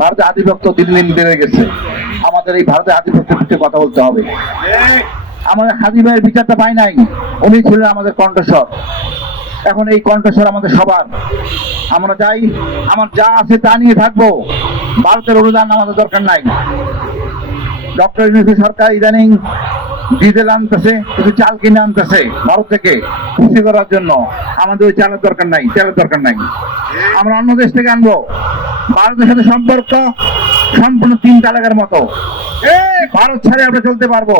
ভারতের আধিপত্য দিন দিন বেড়ে গেছে। আমাদের এই ভারতের আধিপত্যের বিরুদ্ধে কথা বলতে হবে। আমাদের হাদি ভাইয়ের বিচারটা পাই নাই, উনি ছিলেন আমাদের কণ্ঠস্বর। এখন এই কণ্ঠস্বর আমাদের সবার। আমরা চাই আমার যা আছে তা নিয়ে থাকবো, ভারতের অনুদান আমাদের দরকার নাই। ডক্টর ইউনূস সরকার ইদানিং ডিজেল আনতেছে, কিছু চাল কিনে আনতেছে ভারত থেকে খুশি করার জন্য। আমাদের ওই চালের দরকার নাই, তেলের দরকার নাই। আমরা অন্য দেশ থেকে আনবো। ভারতের সাথে সম্পর্ক সম্পূর্ণ তিন তালাকের মতো। ভারত ছাড়া আমরা চলতে পারবো।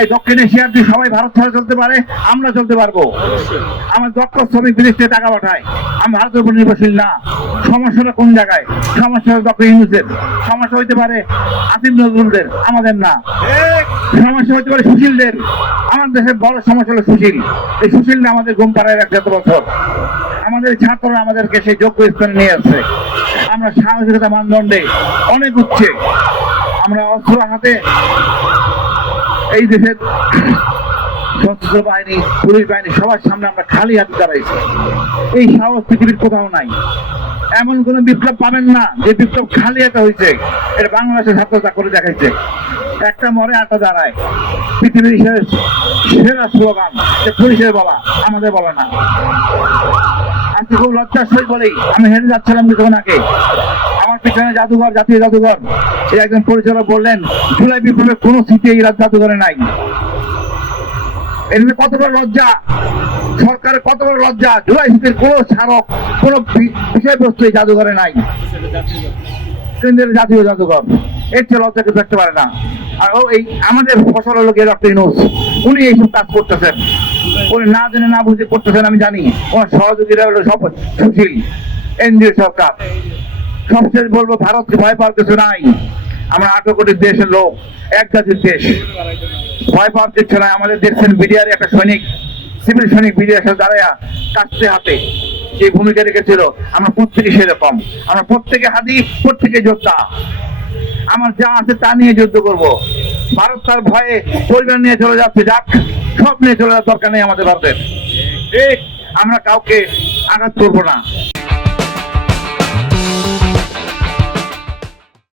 এই দক্ষিণ এশিয়ার যে সবাই ভারত ছাড়া চলতে পারে, আমরা চলতে পারবো। আমার দক্ষ শ্রমিক বিদেশ থেকে টাকা পাঠায়, আমি ভারতের উপর নির্ভরশীল না। সমস্যাটা কোন জায়গায়? সমস্যা ডক্টর ইউনূসের, সমস্যা হইতে পারে আসিফ নজরুলদের, আমাদের না। সমস্যা হইতে পারে সুশীলদের। আমার দেশের বড় সমস্যা হলো সুশীল। এই সুশীল না আমাদের ঘুম পাড়ায় রাখছে এত বছর। আমাদের ছাত্ররা আমাদেরকে সেই যোগ্য স্থানে নিয়ে আসছে। আমরা সাহসিকতা মানদণ্ডে অনেক উচ্চে। আমরা অস্ত্র হাতে এই দেশের সশস্ত্র বাহিনী, পুলিশ বাহিনী সবার সামনে আমরা খালি হাতে দাঁড়াইছি। এই সাহস পৃথিবীর কোথাও নাই। এমন কোন বিপ্লব পাবেন না যে বিপ্লব খালি হাতে হয়েছে। এটা বাংলাদেশের ছাত্রতা করে দেখাইছে। একটা মরে আটটা দাঁড়ায়। পৃথিবীর সেরা স্লোগান যে পুলিশের বলা, আমাদের বলা না। আজকে খুব লজ্জার সহিত বলেই আমি হেঁটে যাচ্ছিলাম কিছুক্ষণ আগে, আমার পিছনে জাদুঘর, জাতীয় জাদুঘর, এই একজন পরিচালক বললেন জুলাই বিপ্লবের কোন স্মৃতি এই জাদুঘরে নাই। এটা কত বড় লজ্জা, সরকারের কত বড় লজ্জা। জুলাই স্মৃতির কোন স্মারক, কোন বিষয়বস্তু এই জাদুঘরে নাই। কেন্দ্রের জাতীয় জাদুঘর, এর চেয়ে লজ্জা কেউ দেখতে পারে না। আর এই আমাদের ফসল হলো গিয়ে ডক্টর ইউনূস, উনি এইসব কাজ করতেছেন। উনি না জেনে না বুঝে করতেছেন, আমি জানি। ওনার সহযোগীরা হলো সব সুশীল এনজিও সরকার। সবশেষ বলবো, ভারতকে ভয় পাওয়ার কিছু নাই। আমরা 18 কোটি দেশের লোক, এক জাতির দেশ। ভয় পাওয়ার কিছু নাই। আমাদের দেখছেন বিডিআর একটা সৈনিক, সিভিল সৈনিক বিডিআর সাথে দাঁড়ায়া কাস্তে হাতে যে ভূমিকা রেখেছিল, আমরা প্রত্যেকে সেরকম। আমরা প্রত্যেকে হাদি, প্রত্যেকে যোদ্ধা। আমার যা আছে তা নিয়ে যুদ্ধ করব। ভারত তার ভয়ে পরিবার নিয়ে চলে যাচ্ছে, যাক, সব নিয়ে চলে যাওয়ার দরকার নেই আমাদের ভারতের। আমরা কাউকে আঘাত করবো না।